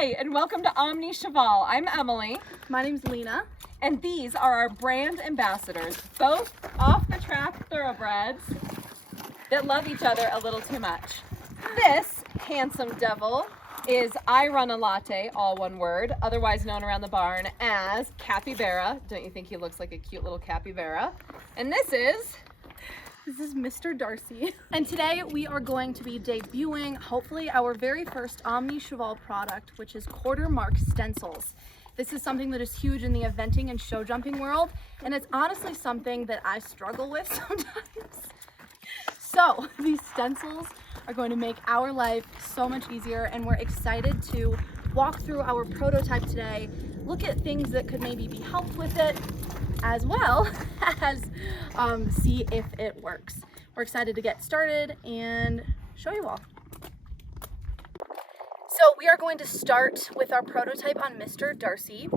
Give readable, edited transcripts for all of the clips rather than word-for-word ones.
Hi, and welcome to Omni Cheval. I'm Emily. My name's Lena. And these are our brand ambassadors, both off-the-track thoroughbreds that love each other a little too much. This handsome devil is I Run a Latte, all one word, otherwise known around the barn as Capybara. Don't you think he looks like a cute little capybara? And this is Mr. Darcy. And today we are going to be debuting, hopefully, our very first Omni Cheval product, which is quarter mark stencils. This is something that is huge in the eventing and show jumping world, and it's honestly something that I struggle with sometimes. So these stencils are going to make our life so much easier, and we're excited to walk through our prototype today, look at things that could maybe be helped with it, as well as see if it works. We're excited to get started and show you all. So we are going to start with our prototype on Mr. Darcy.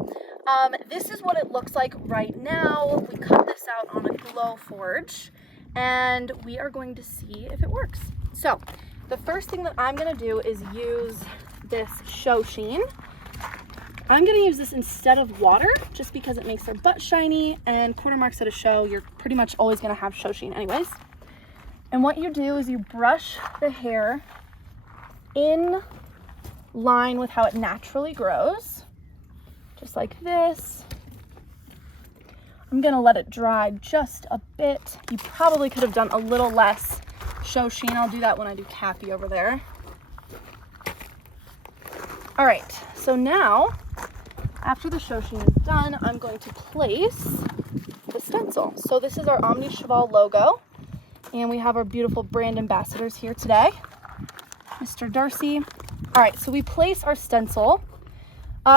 This is what it looks like right now. We cut this out on a glow forge and we are going to see if it works. So the first thing that I'm going to do is use this show sheen. I'm going to use this instead of water just because it makes their butt shiny, and quarter marks at a show, you're pretty much always going to have show sheen anyways. And what you do is you brush the hair in line with how it naturally grows, just like this. I'm going to let it dry just a bit. You probably could have done a little less show sheen. I'll do that when I do Cappy over there. All right, so now after the show sheen is done, I'm going to place the stencil. So this is our Omni Cheval logo, and we have our beautiful brand ambassadors here today, Mr. Darcy. All right, so we place our stencil.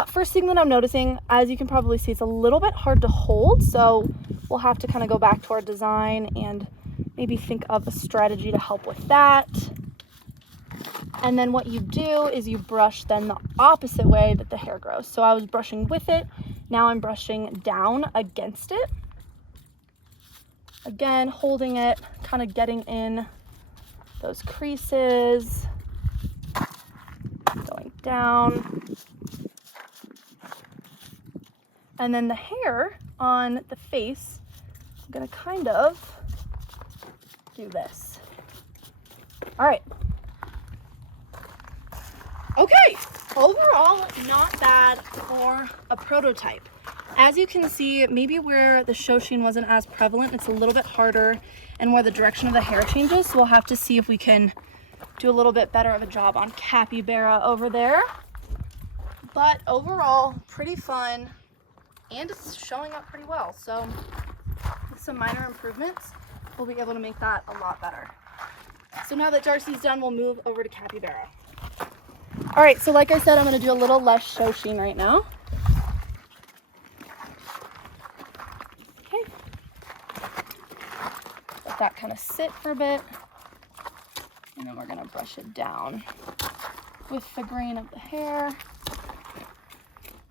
First thing that I'm noticing, as you can probably see, it's a little bit hard to hold, so we'll have to kind of go back to our design and maybe think of a strategy to help with that. And then what you do is you brush then the opposite way that the hair grows. So I was brushing with it, now I'm brushing down against it. Again, holding it, kind of getting in those creases, going down. And then the hair on the face, I'm gonna kind of do this. All right. Okay, overall, not bad for a prototype. As you can see, maybe where the show sheen wasn't as prevalent, it's a little bit harder, and where the direction of the hair changes, so we'll have to see if we can do a little bit better of a job on Capybara over there. But overall, pretty fun, and it's showing up pretty well. So with some minor improvements, we'll be able to make that a lot better. So now that Darcy's done, we'll move over to Capybara. All right, so like I said, I'm gonna do a little less show sheen right now. Okay. Let that kind of sit for a bit. And then we're gonna brush it down with the grain of the hair.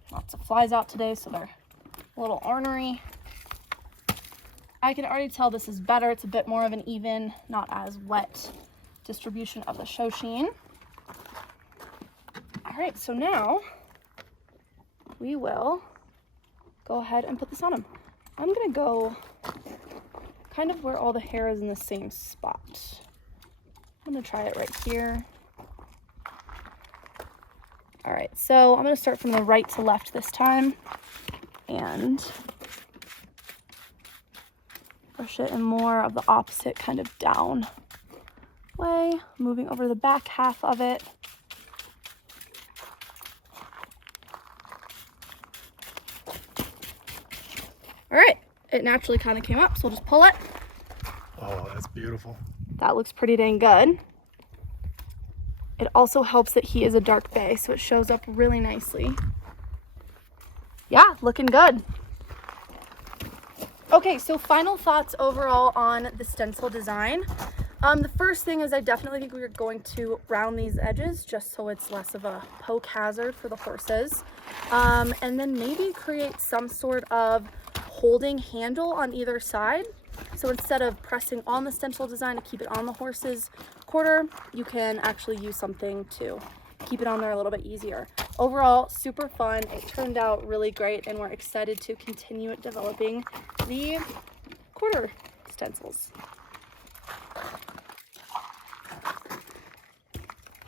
Lots of flies out today, so they're a little ornery. I can already tell this is better. It's a bit more of an even, not as wet distribution of the show sheen. All right, so now we will go ahead and put this on him. I'm gonna go kind of where all the hair is in the same spot. I'm gonna try it right here. All right, so I'm gonna start from the right to left this time and brush it in more of the opposite kind of down way, moving over the back half of it. All right, it naturally kind of came up, so we'll just pull it. Oh, that's beautiful. That looks pretty dang good. It also helps that he is a dark bay, so it shows up really nicely. Yeah, looking good. Okay, so final thoughts overall on the stencil design. The first thing is I definitely think we're going to round these edges just so it's less of a poke hazard for the horses. And then maybe create some sort of holding handle on either side. So instead of pressing on the stencil design to keep it on the horse's quarter, you can actually use something to keep keep it on there a little bit easier. Overall, super fun. It turned out really great, and we're excited to continue developing the quarter stencils.